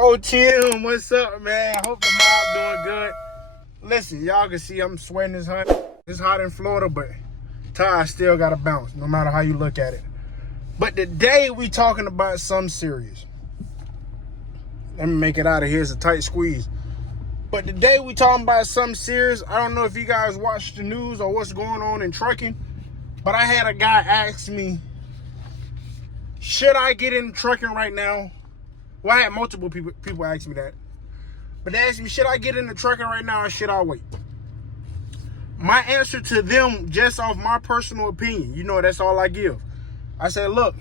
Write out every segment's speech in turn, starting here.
O.T.M, what's up, man? I hope the mob doing good. Listen, y'all can see I'm sweating. It's hot. It's hot in Florida, but tires still got to bounce, no matter how you look at it. But today we talking about something serious. Let me make it out of here. It's a tight squeeze. But today we talking about something serious. I don't know if you guys watch the news or what's going on in trucking, but I had a guy ask me, should I get in trucking right now? Well, I had multiple people ask me that. But they asked me, should I get into trucking right now or should I wait? My answer to them, just off my personal opinion, you know, that's all I give. I said, look,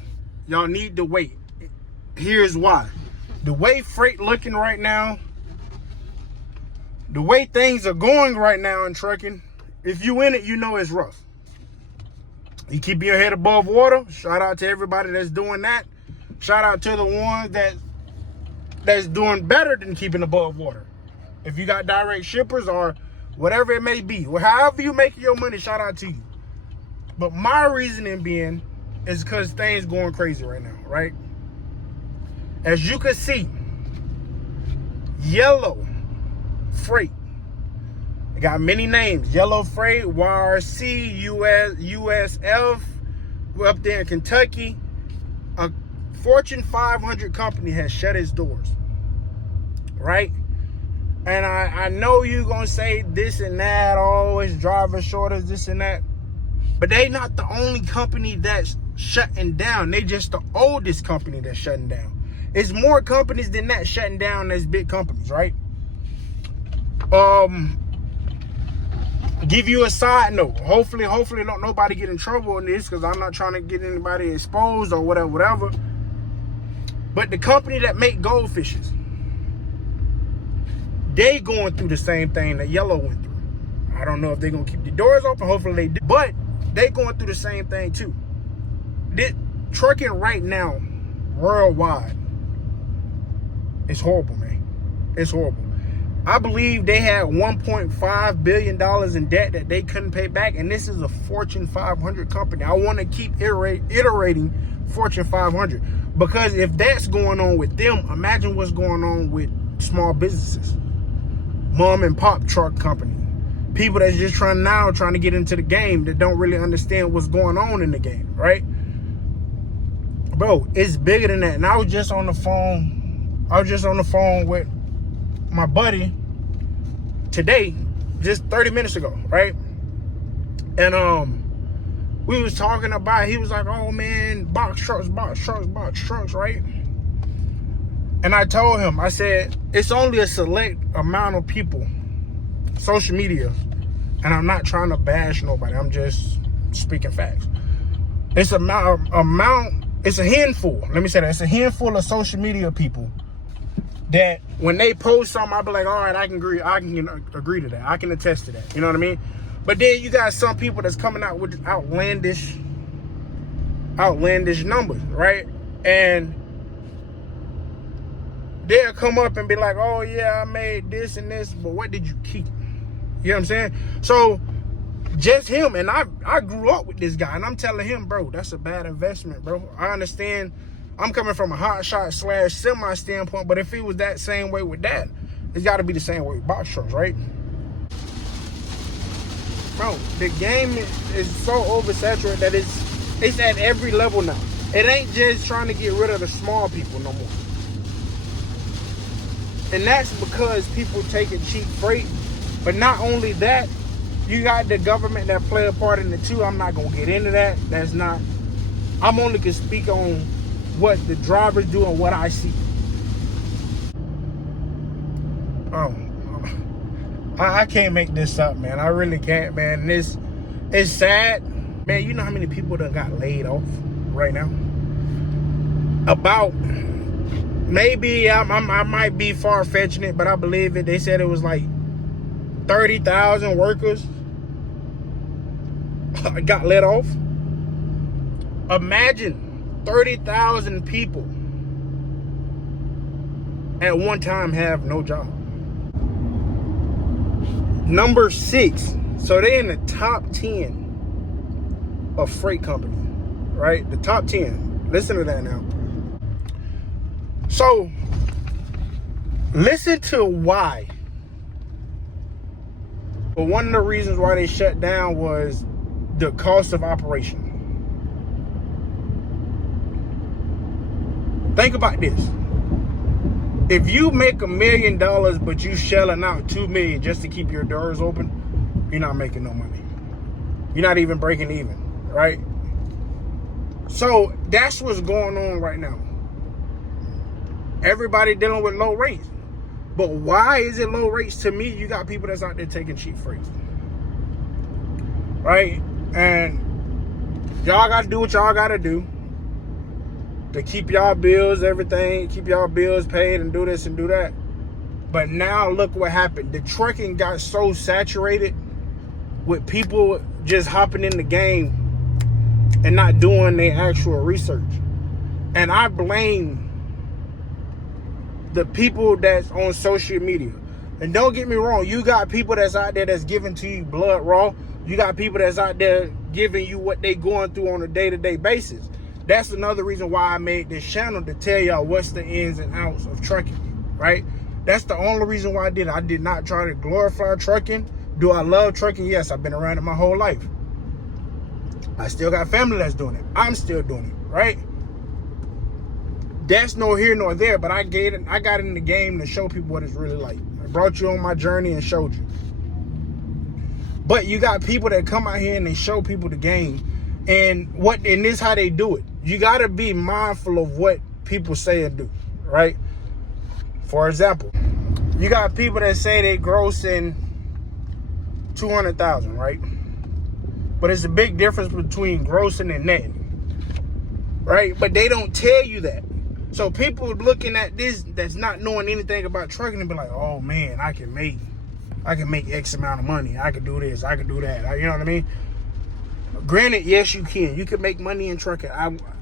y'all need to wait. Here's why. The way freight looking right now, the way things are going right now in trucking, if you in it, you know it's rough. You keep your head above water. Shout out to everybody that's doing that. Shout out to the ones that's doing better than keeping above water. If you got direct shippers or whatever it may be, well, however you make your money, shout out to you. But my reasoning being is because things going crazy right now, right? As you can see, Yellow Freight, it got many names. Yellow Freight, YRC, USF, we're up there in Kentucky. A Fortune 500 company has shut its doors, right? And I know you're going to say this and that, always driver shortage, this and that. But they not the only company that's shutting down. They just the oldest company that's shutting down. It's more companies than that shutting down as big companies, right? Give you a side note. Hopefully don't nobody get in trouble in this, because I'm not trying to get anybody exposed or whatever. But the company that make goldfishes, they going through the same thing that Yellow went through. I don't know if they're going to keep the doors open. Hopefully they do. But they going through the same thing too. This trucking right now, worldwide, it's horrible, man. It's horrible. I believe they had $1.5 billion in debt that they couldn't pay back. And this is a Fortune 500 company. I want to keep iterating Fortune 500. Because if that's going on with them, imagine what's going on with small businesses. Mom and pop truck company. People that's just trying to get into the game that don't really understand what's going on in the game, right? Bro, it's bigger than that. And I was just on the phone with my buddy today, just 30 minutes ago, right? And we was talking about, he was like, oh man, box trucks, right? And I told him, I said, it's only a select amount of people, social media, and I'm not trying to bash nobody, I'm just speaking facts. It's it's a handful, let me say that, it's a handful of social media people that when they post something, I'll be like, all right, I can agree to that. I can attest to that. You know what I mean? But then you got some people that's coming out with outlandish numbers, right? And they'll come up and be like, oh yeah, I made this and this, but what did you keep? You know what I'm saying? So just him, and I grew up with this guy, and I'm telling him, bro, that's a bad investment, bro. I understand. I'm coming from a hot shot / semi standpoint, but if it was that same way with that, it's got to be the same way with box trucks, right? Bro, the game is so oversaturated that it's at every level now. It ain't just trying to get rid of the small people no more. And that's because people taking cheap freight. But not only that, you got the government that play a part in it too. I'm not going to get into that. I'm only going to speak on what the drivers do and what I see. I can't make this up, man. I really can't, man. It's sad. Man, you know how many people that got laid off right now? About, maybe, I might be far-fetching it, but I believe it. They said it was like 30,000 workers got let off. Imagine 30,000 people at one time have no job. Number 6, so they're in the top 10 of freight company, right? The top 10. Listen to that now. So Listen to why. But one of the reasons why they shut down was the cost of operation. Think about this. If you make $1 million, but you shelling out $2 million just to keep your doors open, you're not making no money. You're not even breaking even, right? So that's what's going on right now. Everybody dealing with low rates. But why is it low rates? To me, you got people that's out there taking cheap freight, right? And y'all got to do what y'all got to do to keep y'all bills, everything, keep y'all bills paid and do this and do that. But now look what happened. The trucking got so saturated with people just hopping in the game and not doing their actual research. And I blame the people that's on social media. And don't get me wrong, you got people that's out there that's giving to you blood raw. You got people that's out there giving you what they going through on a day-to-day basis. That's another reason why I made this channel, to tell y'all what's the ins and outs of trucking, right? That's the only reason why I did it. I did not try to glorify trucking. Do I love trucking? Yes, I've been around it my whole life. I still got family that's doing it. I'm still doing it, right? That's no here nor there, but I got in the game to show people what it's really like. I brought you on my journey and showed you. But you got people that come out here and they show people the game. And this is how they do it. You got to be mindful of what people say and do, right? For example, you got people that say they grossing $200,000, right? But it's a big difference between grossing and netting, right? But they don't tell you that. So people looking at this that's not knowing anything about trucking and be like, oh man, I can make X amount of money. I can do this, I can do that. You know what I mean? Granted, yes, you can. You can make money in trucking.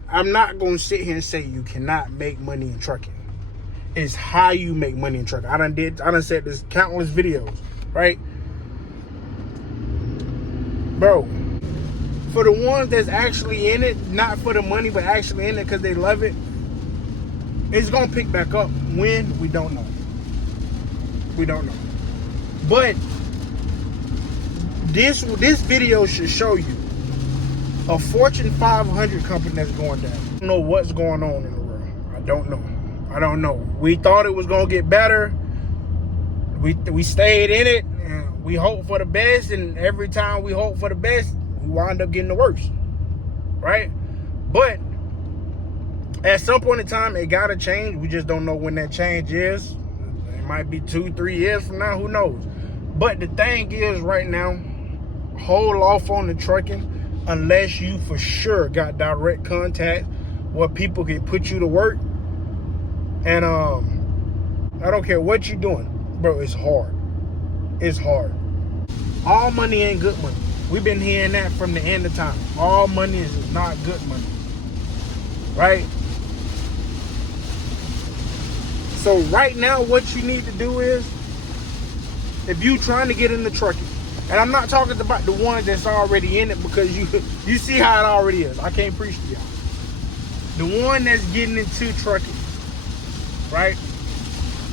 I'm not going to sit here and say you cannot make money in trucking. It's how you make money in trucking. I done said this countless videos, right? Bro, for the ones that's actually in it, not for the money, but actually in it because they love it, it's going to pick back up. When? We don't know. We don't know. But this video should show you a Fortune 500 company that's going down. I don't know what's going on in the world. I don't know. We thought it was going to get better. We stayed in it. And we hope for the best. And every time we hope for the best, we wind up getting the worst. Right? But at some point in time, it got to change. We just don't know when that change is. It might be 2-3 years from now. Who knows? But the thing is, right now, hold off on the trucking unless you for sure got direct contact where people can put you to work. And I don't care what you're doing, bro, it's hard. It's hard. All money ain't good money. We've been hearing that from the end of time. All money is not good money, right? So right now, what you need to do is, if you trying to get into trucking, and I'm not talking about the ones that's already in it, because you see how it already is. I can't preach to y'all. The one that's getting into trucking, right?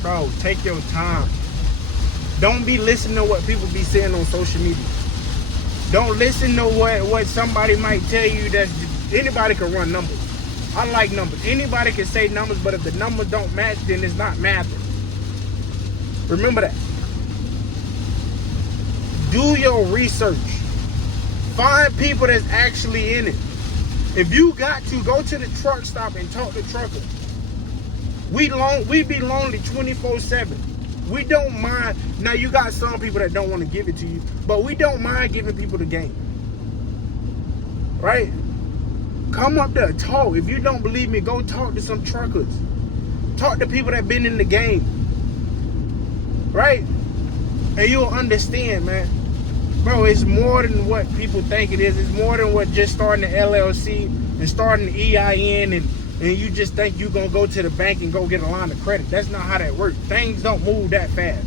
Bro, take your time. Don't be listening to what people be saying on social media. Don't listen to what somebody might tell you. That anybody can run numbers. I like numbers. Anybody can say numbers, but if the numbers don't match, then it's not mathing. Remember that. Do your research. Find people that's actually in it. If you got to, go to the truck stop and talk to truckers. We be lonely 24/7. We don't mind. Now you got some people that don't want to give it to you, but we don't mind giving people the game. Right? Come up there, talk. If you don't believe me, go talk to some truckers. Talk to people that been in the game. Right? And you'll understand, man. Bro, it's more than what people think it is. It's more than what just starting the LLC and starting the EIN and you just think you're going to go to the bank and go get a line of credit. That's not how that works. Things don't move that fast.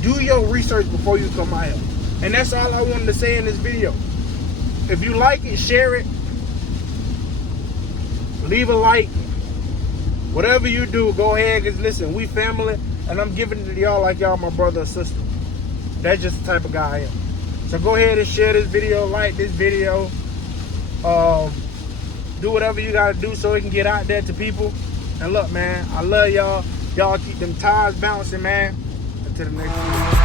Do your research before you come out here. And that's all I wanted to say in this video. If you like it, share it. Leave a like. Whatever you do, go ahead, because listen, we family, and I'm giving it to y'all like y'all my brother or sister. That's just the type of guy I am. So go ahead and share this video, like this video. Do whatever you gotta do so it can get out there to people. And look, man, I love y'all. Y'all keep them tires bouncing, man. Until the next video.